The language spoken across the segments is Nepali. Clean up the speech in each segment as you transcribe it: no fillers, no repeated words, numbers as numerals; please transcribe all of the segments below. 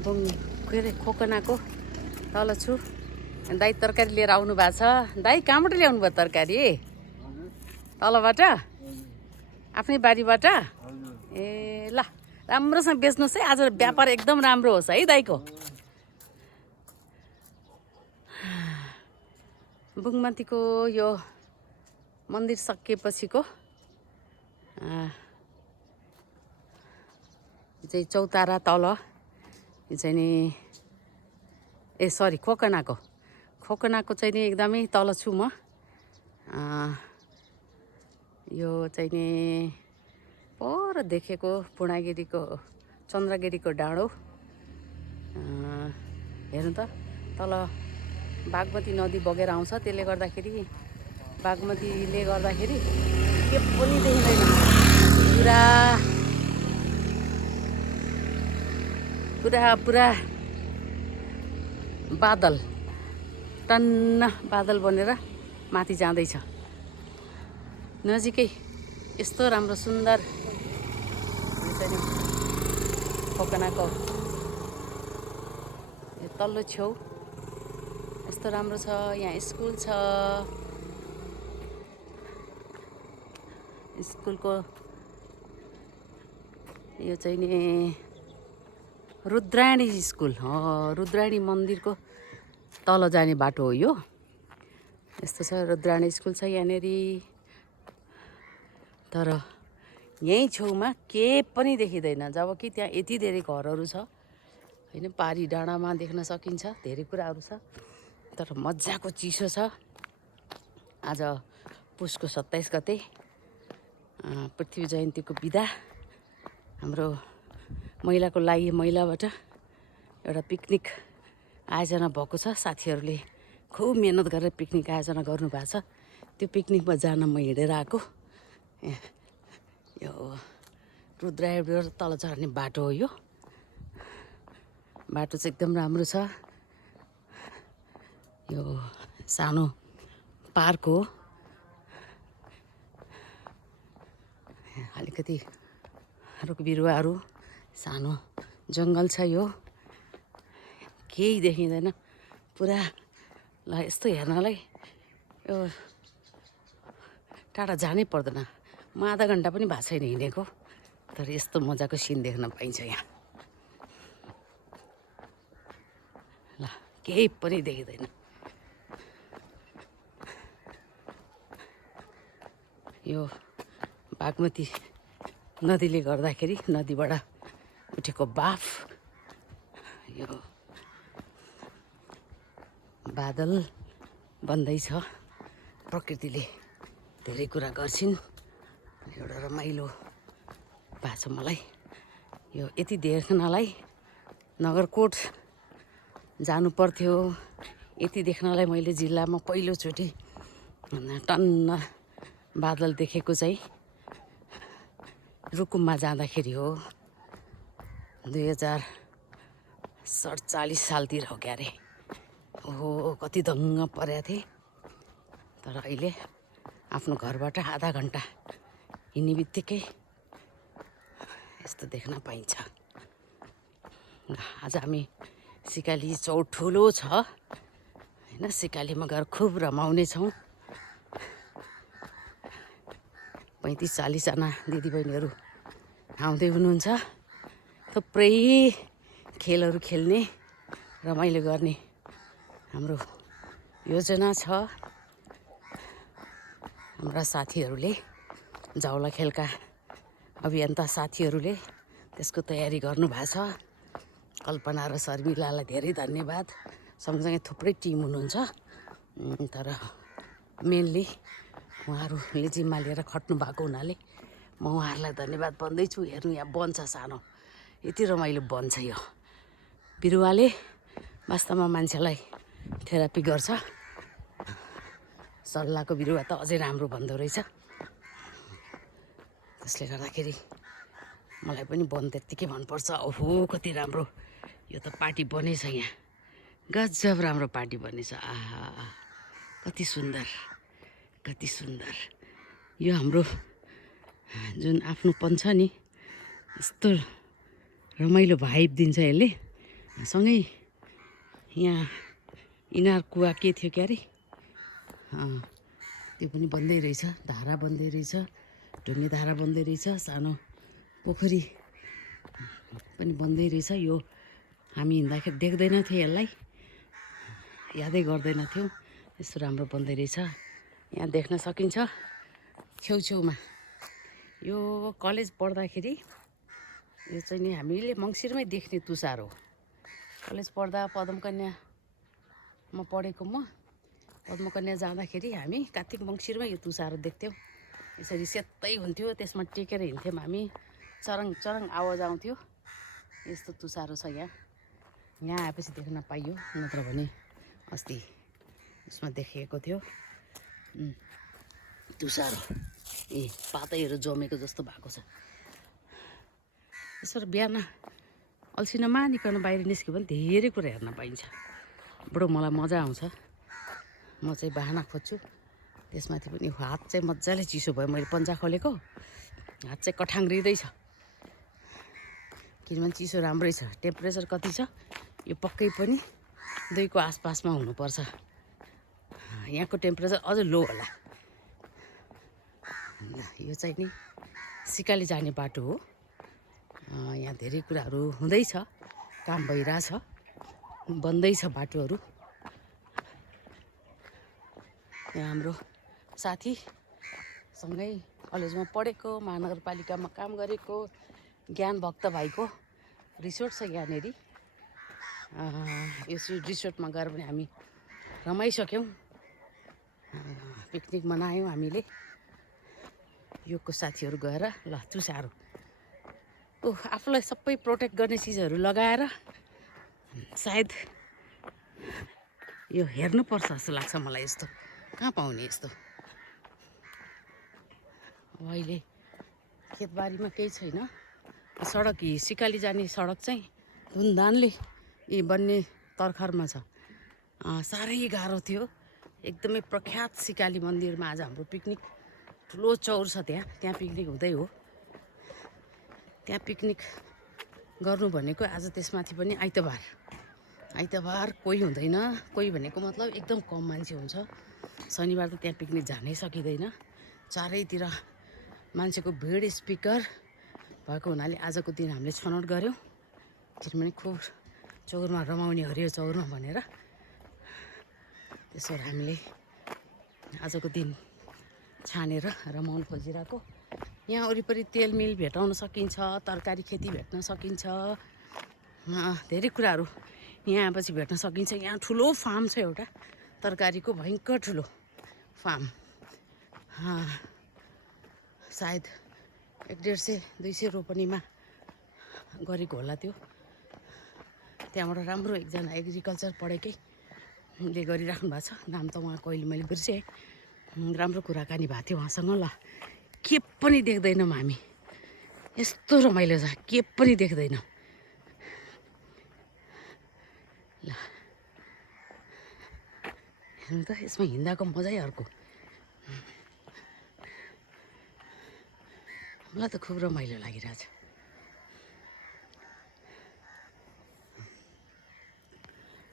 बुङ के अरे खोकनाको तल छु। दाइ तरकारी लिएर आउनु भएको छ। दाइ कहाँबाट ल्याउनु भयो तरकारी? तलबाट आफ्नै बारीबाट? ए ल राम्रोसँग बेच्नुहोस् है। आज व्यापार एकदम राम्रो होस् है दाइको। बुङमतीको यो मन्दिर सकिएपछिको चाहिँ चौतारा तल यो चाहिँ नि सरी खोकनाको चाहिँ नि एकदमै तल छु म। यो चाहिँ नि पर देखेको पूर्णागिरीको चन्द्रगिरीको डाँडो हेर्नु त तल बागमती नदी बगेर आउँछ। त्यसले गर्दाखेरि बागमतीले गर्दाखेरि के पनि देखिँदैन। पुरा बादल टन्न बादल बनेर माथि जाँदैछ। नजिकै यस्तो राम्रो सुन्दर खोकनाको तल्लो छेउ यस्तो राम्रो छ। यहाँ स्कुल छ। स्कुलको यो चाहिँ नि रुद्राणी स्कुल हो। रुद्राणी मन्दिरको तल जाने बाटो हो यो। यस्तो छ रुद्राणी स्कुल छ यहाँनेर। तर यहीँ छेउमा के पनि देखिँदैन। जब कि त्यहाँ यति धेरै घरहरू छ होइन। पारी डाँडामा देख्न सकिन्छ धेरै कुराहरू छ। तर मजाको चिसो छ। आज पुसको 27 गते पृथ्वी जयन्तीको बिदा। हाम्रो महिलाको लागि महिलाबाट एउटा पिकनिक आयोजना भएको छ। साथीहरूले खुब मेहनत गरेर पिकनिक आयोजना गर्नुभएको छ। त्यो पिकनिकमा जान म हिँडेर आएको। यो रुद्राबाट तल झर्ने बाटो हो यो। बाटो चाहिँ एकदम राम्रो छ। यो सानो पार्क हो। अलिकति रुख बिरुवाहरू सानो जङ्गल छ यो। केही देखिँदैन पुरा। ल यस्तो हेर्नलाई यो टाढा जानै पर्दैन। म आधा घन्टा पनि भएको छैन हिँडेको। तर यस्तो मजाको सिन देख्न पाइन्छ यहाँ। ल केही पनि देखिँदैन। यो बागमती नदीले गर्दाखेरि नदीबाट उठेको बाफ। यो बादल बन्दैछ। प्रकृतिले धेरै कुरा गर्छिन्। एउटा रमाइलो भएको छ मलाई। यो यति देख्नलाई नगरकोट जानु पर्थ्यो। यति देख्नलाई मैले जिल्लामा पहिलोचोटि टन्न बादल देखेको चाहिँ रुकुममा जाँदाखेरि हो। 2047 सालतिर हो क्यारे। ओहो कति दङ्ग परेको थिएँ। तर अहिले आफ्नो घरबाट आधा घन्टा हिँड्ने बित्तिकै यस्तो देख्न पाइन्छ। आज हामी सिकाली चौर ठुलो छ होइन। सिकालीमा गएर खुब रमाउने छौँ। 35-40 जना दिदीबहिनीहरू आउँदै हुनुहुन्छ। थुप्रै खेलहरू खेल्ने रमाइलो गर्ने हाम्रो योजना छ। हाम्रा साथीहरूले जाउला खेलका अभियन्ता साथीहरूले त्यसको तयारी गर्नुभएको छ। कल्पना र शर्मिलालाई धेरै धन्यवाद। सँगसँगै थुप्रै टिम हुनुहुन्छ। तर मेनली उहाँहरूले जिम्मा लिएर खट्नु भएको हुनाले म उहाँहरूलाई धन्यवाद भन्दैछु। हेर्नु यहाँ वन छ सानो। यति रमाइलो वन छ यो। बिरुवाले वास्तवमा मान्छेलाई थेरापी गर्छ। सल्लाहको बिरुवा त अझै राम्रो भन्दो रहेछ। त्यसले गर्दाखेरि मलाई पनि वन त्यत्तिकै मनपर्छ। ओहो कति राम्रो। यो त पार्टी बनेछ यहाँ। गजब राम्रो पार्टी बनेछ। आहा कति सुन्दर कति सुन्दर। यो हाम्रो जुन आफ्नोपन छ नि यस्तो रमाइलो भाइब दिन्छ यसले। सँगै यहाँ इनार कुवा के थियो क्यारे त्यो पनि बन्दै रहेछ, धारा बन्दै रहेछ, ढुङ्गे धारा बन्दै रहेछ, सानो पोखरी पनि बन्दै रहेछ। यो हामी हिँड्दाखेरि देख्दैन थियो, यसलाई यादै गर्दैन थियौँ, यस्तो राम्रो बन्दै रहेछ। यहाँ देख्न सकिन्छ छेउछेउमा यो कलेज पढ्दाखेरि यो चाहिँ नि हामीले मङ्सिरमै देख्ने तुसार हो। कलेज पढ्दा पदमकन्यामा पढेको म पद्मकन्या जाँदाखेरि हामी कार्तिक मङ्सिरमै यो तुसारो देख्थ्यौँ। यसरी सेतै हुन्थ्यो, त्यसमा टेकेर हिँड्थ्यौँ हामी, चरङ चरङ आवाज आउँथ्यो। यस्तो तुसारो छ यहाँ। यहाँ आएपछि देख्न पाइयो, नत्र भने अस्ति उसमा देखिएको थियो तुसारो। पातैहरू जमेको जस्तो भएको छ। यसो बिहान अल्छी नमानिकन बाहिर निस्क्यो भने धेरै कुरा हेर्न पाइन्छ। बडो मलाई मजा आउँछ। म चाहिँ बाहना खोज्छु, त्यसमाथि पनि हात चाहिँ मजाले चिसो भयो। मैले पन्जा खोलेको हात चाहिँ कठाङ्ग्रिँदैछ, किनभने चिसो राम्रै छ। टेम्परेचर कति छ यो पक्कै पनि 2 को आसपासमा हुनुपर्छ। यहाँको टेम्परेचर अझ लो होला। यो चाहिँ नि सिकाली जाने बाटो हो। यहाँ धेरै कुराहरू हुँदैछ, काम भइरहेछ, बन्दैछ बाटोहरू। यहाँ हाम्रो साथीसँगै कलेजमा पढेको, महानगरपालिकामा काम गरेको ज्ञान भक्त भाइको रिसोर्ट छ यहाँनिर। यो रिसोर्टमा गएर पनि हामी रमाइसक्यौँ, पिकनिक मनायौँ हामीले। योगको साथीहरू गएर ल तुसारो आफूलाई सबै प्रोटेक्ट गर्ने चिजहरू लगाएर सायद यो हेर्नुपर्छ जस्तो लाग्छ मलाई। यस्तो कहाँ पाउने यस्तो। अब अहिले खेतबारीमा केही छैन। सडक सिकाली जाने सडक चाहिँ धुनधानले बन्ने तर्खरमा छ। साह्रै गाह्रो थियो। एकदमै प्रख्यात सिकाली मन्दिरमा आज हाम्रो पिकनिक, ठुलो चौर छ त्यहाँ पिकनिक हुँदै हो। त्यहाँ पिकनिक गर्नु भनेको आज त्यसमाथि पनि आइतबार कोही हुँदैन। कोही भनेको मतलब एकदम कम मान्छे हुन्छ। शनिबार त त्यहाँ पिकनिक जानै सकिँदैन, चारैतिर मान्छेको भिड स्पिकर भएको हुनाले आजको दिन हामीले छनौट गऱ्यौँ, किनभने खुब चौरमा रमाउने हरियो चौरमा भनेर। त्यसो हामीले आजको दिन छानेर रमाउनु खोजिरहेको। यहाँ वरिपरि तेल मिल भेटाउन सकिन्छ, तरकारी खेती भेट्न सकिन्छ, धेरै कुराहरू यहाँ आएपछि भेट्न सकिन्छ। यहाँ ठुलो फार्म छ एउटा, तरकारीको भयङ्कर ठुलो फार्म। सायद 150-200 रोपनीमा गरेको होला त्यो। त्यहाँबाट राम्रो एकजना एग्रिकल्चर पढेकैले गरिराख्नु भएको छ। नाम त उहाँको अहिले मैले बिर्सेँ। राम्रो कुराकानी भएको थियो उहाँसँग। ल के पनि देख्दैनौँ हामी, यस्तो रमाइलो छ, के पनि देख्दैनौँ। ल हेर्नु त, यसमा हिँड्दाको मजै अर्को। मलाई त खुब रमाइलो लागिरहेछ।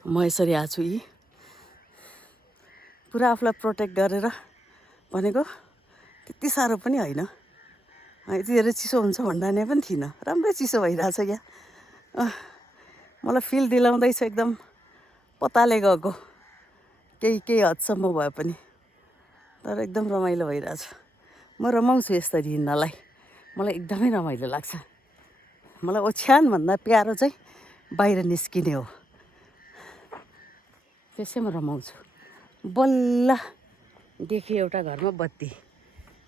म यसरी आएको छु पुरा आफूलाई प्रोटेक्ट गरेर भनेको त्यति साह्रो पनि होइन। यति धेरै चिसो हुन्छ भन्ने पनि थिइनँ। राम्रै चिसो भइरहेछ यहाँ। मलाई फिल दिलाउँदैछ एकदम पताले गएको, केही हदसम्म भए पनि। तर एकदम रमाइलो भइरहेछ। म रमाउँछु यसरी हिँड्नलाई, मलाई एकदमै रमाइलो लाग्छ। मलाई ओछ्यानभन्दा प्यारो चाहिँ बाहिर निस्किने हो, त्यसैमा रमाउँछु। बल्ल देखेँ एउटा घरमा बत्ती,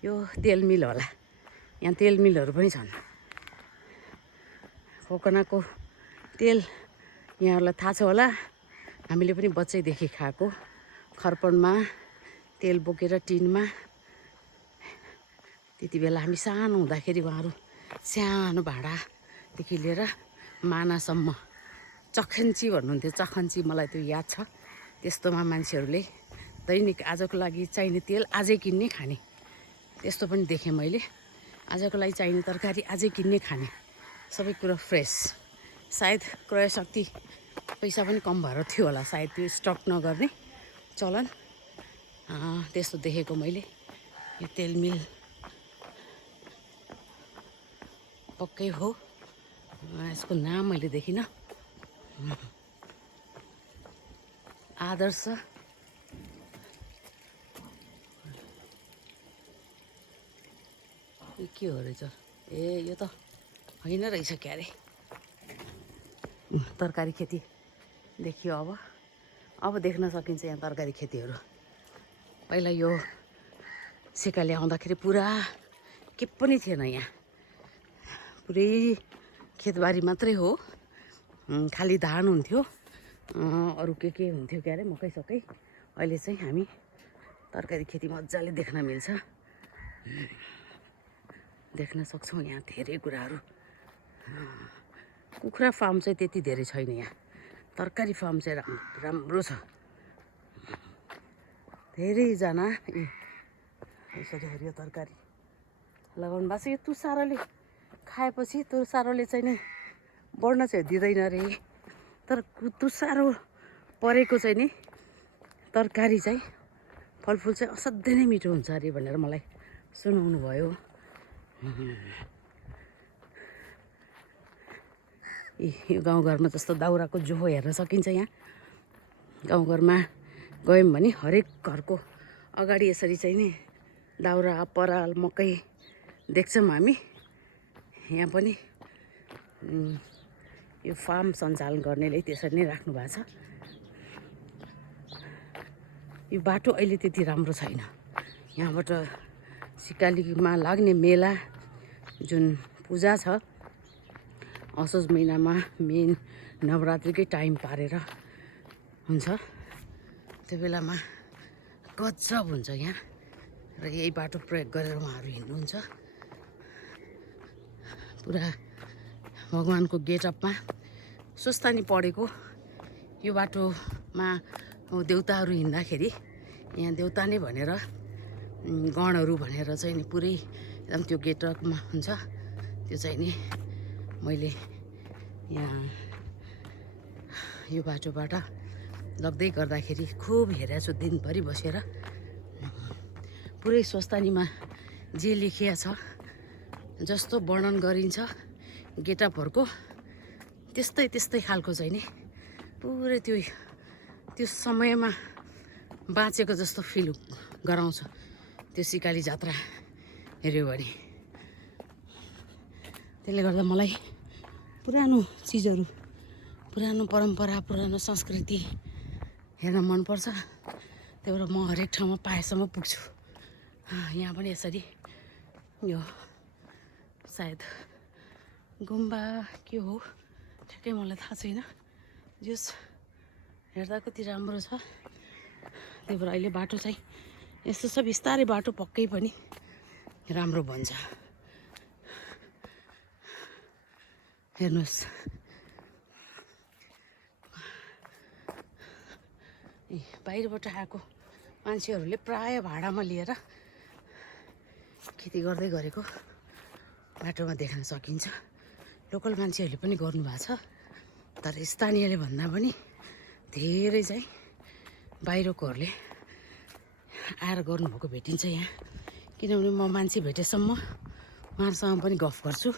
यो तेल मिल होला। यहाँ तेल मिलहरू पनि छन्। कोकोनाको तेल यहाँहरूलाई थाहा छ होला, हामीले पनि बच्चैदेखि खाएको। खर्पणमा तेल बोकेर टिनमा, त्यति बेला हामी सानो हुँदाखेरि उहाँहरू सानो भाँडादेखि लिएर मानासम्म चखन्ची भन्नुहुन्थ्यो। चखन्ची मलाई त्यो याद छ। त्यस्तोमा मान्छेहरूले दैनिक आजको लागि चाहिने तेल आजै किन्ने खाने, त्यस्तो पनि देखेँ मैले। आजको लागि चाहिने तरकारी आजै किन्ने खाने, सबै कुरो फ्रेस। सायद क्रय शक्ति पैसा पनि कम भएर थियो होला सायद त्यो स्टक नगर्ने चलन त्यस्तो देखेको मैले। यो तेल मिल पक्कै हो, यसको नाम मैले देखिनँ। आदर्श यो के हो रहेछ? ए यो त होइन रहेछ क्या अरे। तरकारी खेती देखियो। अब देख्न सकिन्छ यहाँ तरकारी खेतीहरू। पहिला यो सिकाले आउँदाखेरि पुरा के पनि थिएन यहाँ, पुरै खेतबारी मात्रै हो, खालि धान हुन्थ्यो, अरू के हुन्थ्यो क्या अरे, मकै सकै। अहिले चाहिँ हामी तरकारी खेती मजाले देख्न मिल्छ, देख्न सक्छौँ यहाँ धेरै कुराहरू। कुखुरा फार्म चाहिँ त्यति धेरै छैन यहाँ, तरकारी फार्म चाहिँ राम्रो छ। धेरैजना यसरी हरियो तरकारी लगाउनु भएको छ। यो तुसारोले खाएपछि तुसारोले चाहिँ नै बढ्न चाहिँ दिँदैन अरे, तर तुसारो परेको चाहिँ नि तरकारी चाहिँ फलफुल चाहिँ असाध्यै नै मिठो हुन्छ अरे भनेर मलाई सुनाउनु भयो। यो गाउँघरमा जस्तो दाउराको जोहो हेर्न सकिन्छ यहाँ। गाउँघरमा गयौँ भने हरेक घरको अगाडि यसरी चाहिँ नि दाउरा पराल मकै देख्छौँ हामी। यहाँ पनि यो फार्म सञ्चालन गर्नेले त्यसरी नै राख्नु भएको छ। यो बाटो अहिले त्यति राम्रो छैन। यहाँबाट सिकालीमा लाग्ने मेला जुन पूजा छ असोज महिनामा, मेन नवरात्रिकै टाइम पारेर हुन्छ, त्यो बेलामा गजब हुन्छ यहाँ। र यही बाटो प्रयोग गरेर उहाँहरू हिँड्नुहुन्छ। पुरा भगवानको गेटअपमा सुस्तानी पढेको यो बाटोमा देउताहरू हिँड्दाखेरि यहाँ देउता नै भनेर गणहरू भनेर चाहिँ नि पुरै एकदम त्यो गेटअपमा हुन्छ। त्यो चाहिँ नि मैले यहाँ यो बाटोबाट लग्दै गर्दाखेरि खुब हेरेको छु दिनभरि बसेर। पुरै स्वस्थानीमा जे लेखिया छ जस्तो वर्णन गरिन्छ गेटअपहरूको त्यस्तै खालको चाहिँ नि पुरै त्यो समयमा बाँचेको जस्तो फिल गराउँछ त्यो सिकाली जात्रा हेऱ्यो भने। त्यसले गर्दा मलाई पुरानो चिजहरू, पुरानो परम्परा, पुरानो संस्कृति हेर्न मनपर्छ। त्यही भएर म हरेक ठाउँमा पाएसम्म पुग्छु। यहाँ पनि यसरी यो सायद गुम्बा के हो ठ्याक्कै मलाई थाहा छैन, जस हेर्दा कति राम्रो छ। त्यही भएर अहिले बाटो चाहिँ यस्तो छ, बिस्तारै बाटो पक्कै पनि राम्रो बन्छ। हेर्नुहोस् बाहिरबाट आएको मान्छेहरूले प्राय भाडामा लिएर खेती गर्दै गरेको बाटोमा देख्न सकिन्छ। लोकल मान्छेहरूले पनि गर्नुभएको छ, तर स्थानीयले भन्दा पनि धेरै चाहिँ बाहिरकोहरूले आएर गर्नुभएको भेटिन्छ यहाँ। किनभने म मान्छे भेटेसम्म उहाँहरूसँग पनि गफ गर्छु।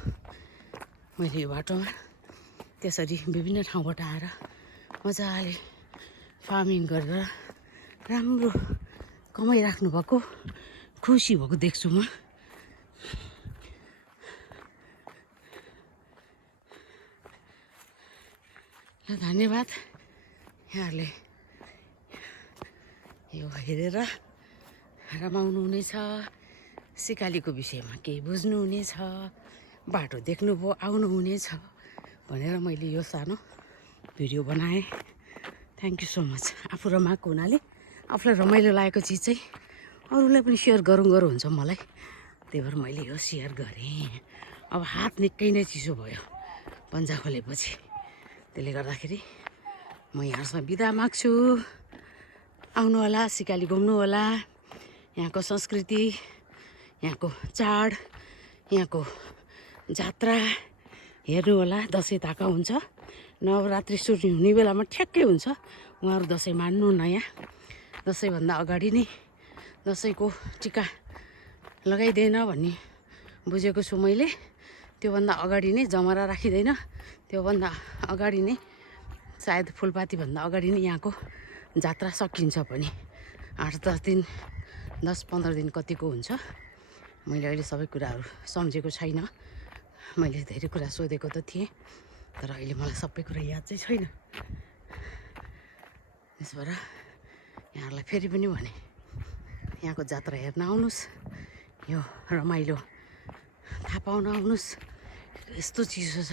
मैले यो बाटोमा त्यसरी विभिन्न ठाउँबाट आएर मजाले फार्मिङ गरेर राम्रो कमाइराख्नु भएको, खुसी भएको देख्छु म। ल धन्यवाद यहाँहरूले यो हेरेर रमाउनु हुनेछ, सिकालीको विषयमा केही बुझ्नुहुनेछ, बाटो देख्नुभयो आउनुहुनेछ भनेर मैले यो सानो भिडियो बनाएँ। Thank you so much. आफू रमाएको हुनाले आफूलाई रमाइलो लागेको चिज चाहिँ अरूलाई पनि सेयर गरौँ हुन्छ मलाई, त्यही भएर मैले यो सेयर गरेँ। अब हात निकै नै चिसो भयो पन्जा खोलेपछि, त्यसले गर्दाखेरि म यहाँहरूसँग बिदा माग्छु। आउनु होला, सिकाली घुम्नु होला, यहाँको संस्कृति, यहाँको चाड, यहाँको जात्रा हेर्नु होला। दसैँ ताका हुन्छ, नवरात्रि सुरु हुने बेलामा ठ्याक्कै हुन्छ उहाँहरू दसैँ मान्नु नयाँ दसैँभन्दा अगाडि नै दसैँको टिका लगाइदिएन भन्ने बुझेको छु मैले। त्योभन्दा अगाडि नै जमरा राखिँदैन, त्योभन्दा अगाडि नै सायद फुलपातीभन्दा अगाडि नै यहाँको जात्रा सकिन्छ पनि। 8-10 दिन 10-15 दिन कतिको हुन्छ मैले अहिले सबै कुराहरू सम्झेको छैन। मैले धेरै कुरा सोधेको त थिएँ तर अहिले मलाई सबै कुरा याद चाहिँ छैन। त्यस भएर यहाँहरूलाई फेरि पनि भने यहाँको जात्रा हेर्न आउनुहोस्, यो रमाइलो थाहा पाउन आउनुहोस्। यस्तो चिसो छ,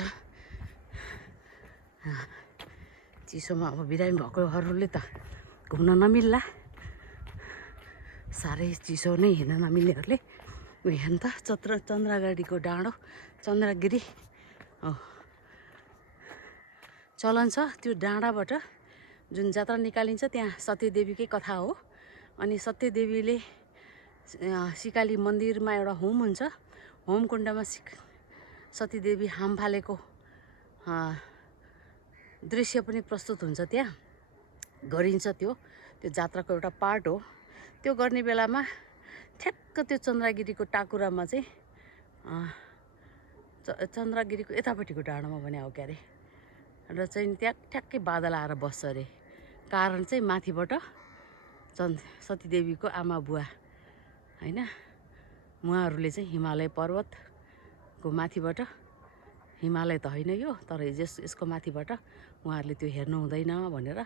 चिसोमा अब बिरामी भएकोहरूले त घुम्न नमिल्ला, साह्रै चिसो नै हिँड्न नमिल्नेहरूले हेर्नु त चन्द्रगाडीको डाँडो चन्द्रगिरी चलन छ। त्यो डाँडाबाट जुन जात्रा निकालिन्छ त्यहाँ सत्यदेवीकै कथा हो। अनि सत्यदेवीले सिकाली मन्दिरमा एउटा होम हुन्छ, होम कुण्डमा सतीदेवी हाम फालेको दृश्य पनि प्रस्तुत हुन्छ, त्यहाँ गरिन्छ। त्यो जात्राको एउटा पार्ट हो। त्यो गर्ने बेलामा ठ्याक्क त्यो चन्द्रगिरीको टाकुरामा चाहिँ चन्द्रगिरीको यतापट्टिको डाँडामा भने हो क्यारे र चाहिँ त्यहाँ ठ्याक्कै बादल आएर बस्छ अरे। कारण चाहिँ माथिबाट सतीदेवीको आमा बुवा होइन, उहाँहरूले चाहिँ हिमालय पर्वतको माथिबाट, हिमालय त होइन यो तर यसको माथिबाट उहाँहरूले त्यो हेर्नु हुँदैन भनेर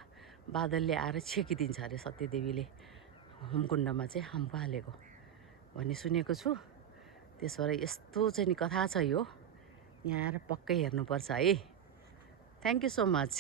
बादलले आएर छेकिदिन्छ अरे सत्यदेवीले होमकुण्डमा चाहिँ हाम फालेको भन्ने सुनेको छु। त्यस भएर यस्तो चाहिँ नि कथा छ यो, यहाँ आएर पक्कै हेर्नुपर्छ है। Thank you so much.